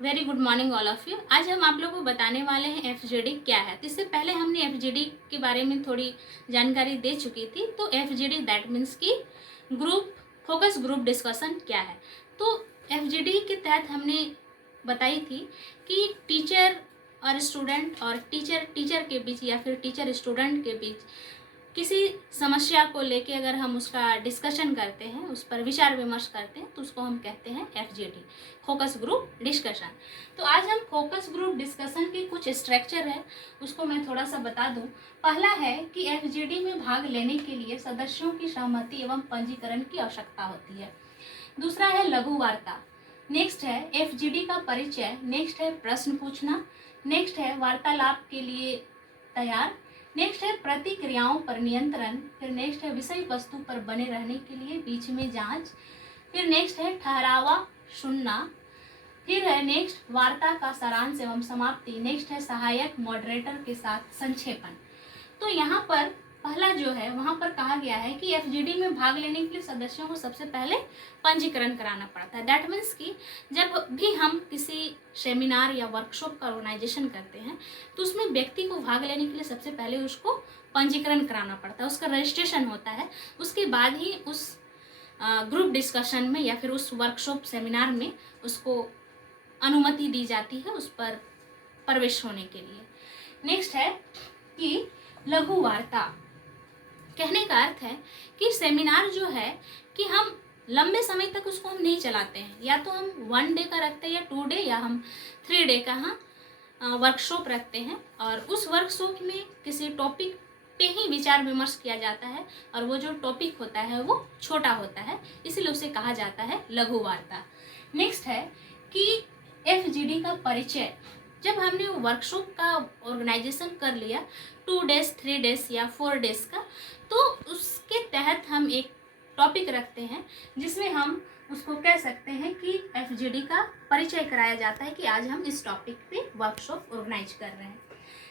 Very good morning all of you. आज हम आप लोगों को बताने वाले हैं एफजीडी क्या है। तो इससे पहले हमने एफजीडी के बारे में थोड़ी जानकारी दे चुकी थी। तो एफजीडी दैट मीन्स कि ग्रुप फोकस ग्रुप डिस्कशन क्या है। तो एफजीडी के तहत हमने बताई थी कि टीचर और स्टूडेंट और टीचर के बीच या फिर टीचर स्टूडेंट के बीच किसी समस्या को लेके अगर हम उसका डिस्कशन करते हैं, उस पर विचार विमर्श करते हैं, तो उसको हम कहते हैं एफजीडी, फोकस ग्रुप डिस्कशन। तो आज हम फोकस ग्रुप डिस्कशन के कुछ स्ट्रक्चर है उसको मैं थोड़ा सा बता दूं। पहला है कि एफजीडी में भाग लेने के लिए सदस्यों की सहमति एवं पंजीकरण की आवश्यकता होती है। दूसरा है लघु वार्ता। नेक्स्ट है एफजीडी का परिचय। नेक्स्ट है प्रश्न पूछना। नेक्स्ट है वार्तालाप के लिए तैयार। नेक्स्ट है प्रतिक्रियाओं पर नियंत्रण। फिर नेक्स्ट है विषय वस्तु पर बने रहने के लिए बीच में जांच। फिर नेक्स्ट है ठहरावा सुनना। फिर है नेक्स्ट वार्ता का सारांश एवं समाप्ति। नेक्स्ट है सहायक मॉडरेटर के साथ संक्षेपण। तो यहाँ पर पहला जो है वहाँ पर कहा गया है कि एफजीडी में भाग लेने के लिए सदस्यों को सबसे पहले पंजीकरण कराना पड़ता है। दैट मीन्स कि जब भी हम किसी सेमिनार या वर्कशॉप का ऑर्गेनाइजेशन करते हैं तो उसमें व्यक्ति को भाग लेने के लिए सबसे पहले उसको पंजीकरण कराना पड़ता है, उसका रजिस्ट्रेशन होता है। उसके बाद ही उस ग्रुप डिस्कशन में या फिर उस वर्कशॉप सेमिनार में उसको अनुमति दी जाती है उस पर प्रवेश होने के लिए। नेक्स्ट है कि लघु वार्ता। कहने का अर्थ है कि सेमिनार जो है कि हम लंबे समय तक उसको हम नहीं चलाते हैं, या तो हम 1 डे का रखते हैं या 2 डे या हम 3 डे का वर्कशॉप रखते हैं। और उस वर्कशॉप में किसी टॉपिक पे ही विचार विमर्श किया जाता है और वो जो टॉपिक होता है वो छोटा होता है, इसीलिए उसे कहा जाता है लघु वार्ता। नेक्स्ट है कि एफजीडी का परिचय। जब हमने वर्कशॉप का ऑर्गेनाइजेशन कर लिया 2 डेज 3 डेज या 4 डेज का, तो उसके तहत हम एक टॉपिक रखते हैं जिसमें हम उसको कह सकते हैं कि एफजीडी का परिचय कराया जाता है कि आज हम इस टॉपिक पे वर्कशॉप ऑर्गेनाइज कर रहे हैं।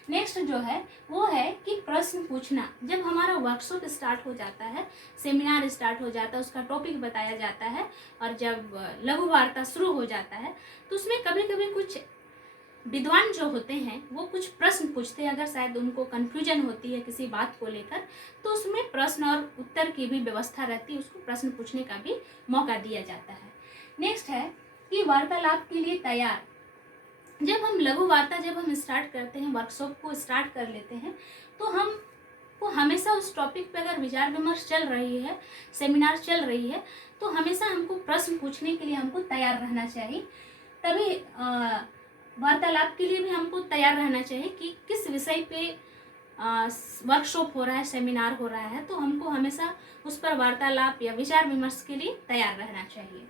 नेक्स्ट जो है वो है कि प्रश्न पूछना। जब हमारा वर्कशॉप स्टार्ट हो जाता है, सेमिनार स्टार्ट हो जाता है, उसका टॉपिक बताया जाता है और जब लघु वार्ता शुरू हो जाता है तो उसमें कभी कभी कुछ विद्वान जो होते हैं वो कुछ प्रश्न पूछते हैं। अगर शायद उनको कन्फ्यूजन होती है किसी बात को लेकर तो उसमें प्रश्न और उत्तर की भी व्यवस्था रहती है, उसको प्रश्न पूछने का भी मौका दिया जाता है। नेक्स्ट है कि वार्तालाप के लिए तैयार। जब हम लघु वार्ता जब हम स्टार्ट करते हैं, वर्कशॉप को स्टार्ट कर लेते हैं, तो हमको हमेशा उस टॉपिक पे अगर विचार विमर्श चल रही है, सेमिनार चल रही है, तो हमेशा हमको प्रश्न पूछने के लिए हमको तैयार रहना चाहिए। तभी वार्तालाप के लिए भी हमको तैयार रहना चाहिए कि किस विषय पे वर्कशॉप हो रहा है, सेमिनार हो रहा है, तो हमको हमेशा उस पर वार्तालाप या विचार विमर्श के लिए तैयार रहना चाहिए।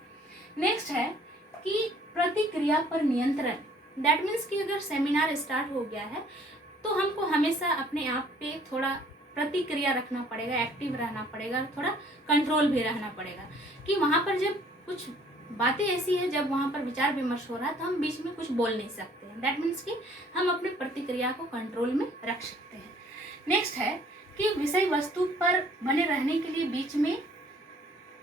नेक्स्ट है कि प्रतिक्रिया पर नियंत्रण। दैट मीन्स कि अगर सेमिनार स्टार्ट हो गया है तो हमको हमेशा अपने आप पे थोड़ा प्रतिक्रिया रखना पड़ेगा, एक्टिव रहना पड़ेगा, थोड़ा कंट्रोल भी रहना पड़ेगा कि वहाँ पर जब कुछ बातें ऐसी है, जब वहाँ पर विचार विमर्श हो रहा है तो हम बीच में कुछ बोल नहीं सकते हैं। दैट मीन्स कि हम अपनी प्रतिक्रिया को कंट्रोल में रख सकते हैं। नेक्स्ट है कि विषय वस्तु पर बने रहने के लिए बीच में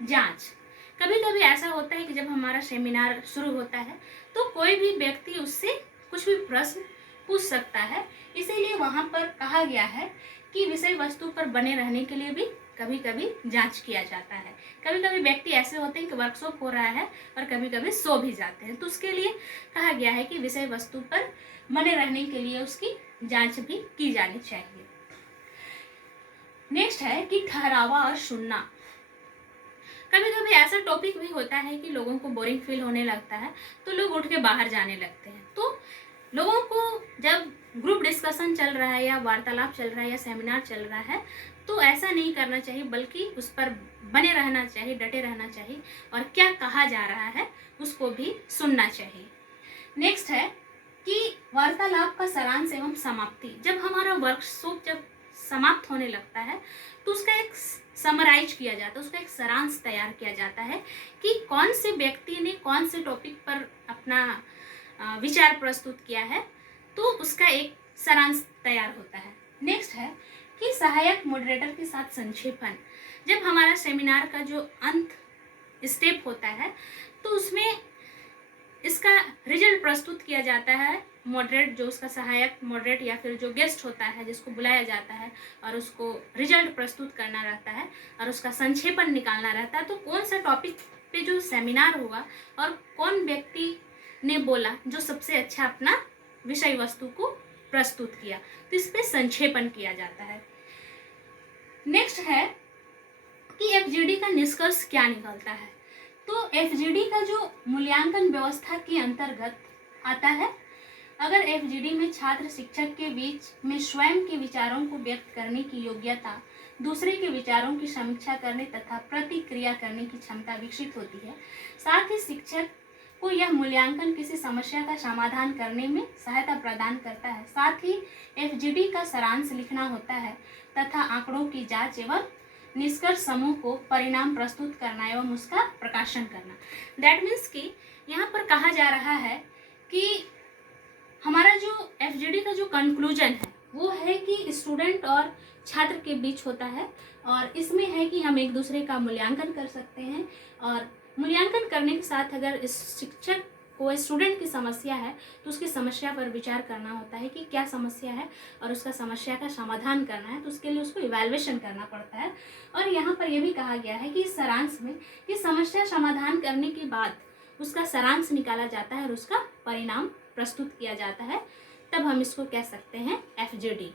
जांच। कभी कभी ऐसा होता है कि जब हमारा सेमिनार शुरू होता है तो कोई भी व्यक्ति उससे कुछ भी प्रश्न पूछ सकता है, इसीलिए वहाँ पर कहा गया है कि विषय वस्तु पर बने रहने के लिए भी कभी कभी जांच किया जाता है। कभी कभी व्यक्ति ऐसे होते हैं कि वर्कशॉप हो रहा है और कभी कभी सो भी जाते हैं, तो उसके लिए कहा गया है कि विषय वस्तु पर बने रहने के लिए उसकी जांच भी की जानी चाहिए। नेक्स्ट है कि ठहरावा और सुनना। कभी कभी ऐसा टॉपिक भी होता है कि लोगों को बोरिंग फील होने लगता है तो लोग उठ के बाहर जाने लगते हैं। तो लोगों को जब ग्रुप डिस्कशन चल रहा है या वार्तालाप चल रहा है या सेमिनार चल रहा है तो ऐसा नहीं करना चाहिए, बल्कि उस पर बने रहना चाहिए, डटे रहना चाहिए और क्या कहा जा रहा है उसको भी सुनना चाहिए। नेक्स्ट है कि वार्तालाप का सारांश एवं समाप्ति। जब हमारा वर्कशॉप जब समाप्त होने लगता है तो उसका एक समराइज किया जाता है, उसका एक सारांश तैयार किया जाता है कि कौन से व्यक्ति ने कौन से टॉपिक पर अपना विचार प्रस्तुत किया है, तो उसका एक सारांश तैयार होता है। नेक्स्ट है कि सहायक मॉडरेटर के साथ संक्षेपण। जब हमारा सेमिनार का जो अंत स्टेप होता है तो उसमें इसका रिजल्ट प्रस्तुत किया जाता है मॉडरेट, जो उसका सहायक मॉडरेट या फिर जो गेस्ट होता है जिसको बुलाया जाता है और उसको रिजल्ट प्रस्तुत करना रहता है और उसका संक्षेपण निकालना रहता है। तो कौन सा टॉपिक पे जो सेमिनार होगा और कौन व्यक्ति ने बोला जो सबसे अच्छा अपना विषय वस्तु को प्रस्तुत किया, तो इस पे संक्षेपण किया जाता है। नेक्स्ट है कि एफजीडी का निष्कर्ष क्या निकलता है। तो एफजीडी का जो मूल्यांकन व्यवस्था के अंतर्गत आता है, अगर एफजीडी में छात्र शिक्षक के बीच में स्वयं के विचारों को व्यक्त करने की योग्यता, दूसरे के विचारों की समीक्षा करने तथा प्रतिक्रिया करने की क्षमता विकसित होती है, साथ ही शिक्षक को यह मूल्यांकन किसी समस्या का समाधान करने में सहायता प्रदान करता है। साथ ही एफजीडी का सारांश लिखना होता है तथा आंकड़ों की जांच एवं निष्कर्ष समूह को परिणाम प्रस्तुत करना एवं उसका प्रकाशन करना। दैट मीन्स कि यहाँ पर कहा जा रहा है कि हमारा जो एफजीडी का जो कंक्लूजन है वो है कि स्टूडेंट और छात्र के बीच होता है और इसमें है कि हम एक दूसरे का मूल्यांकन कर सकते हैं और मूल्यांकन करने के साथ अगर इस शिक्षक को स्टूडेंट की समस्या है तो उसकी समस्या पर विचार करना होता है कि क्या समस्या है और उसका समस्या का समाधान करना है, तो उसके लिए उसको इवैल्यूएशन करना पड़ता है। और यहाँ पर यह भी कहा गया है कि इस सारांश में कि समस्या समाधान करने के बाद उसका सारांश निकाला जाता है और उसका परिणाम प्रस्तुत किया जाता है, तब हम इसको कह सकते हैं एफजीडी।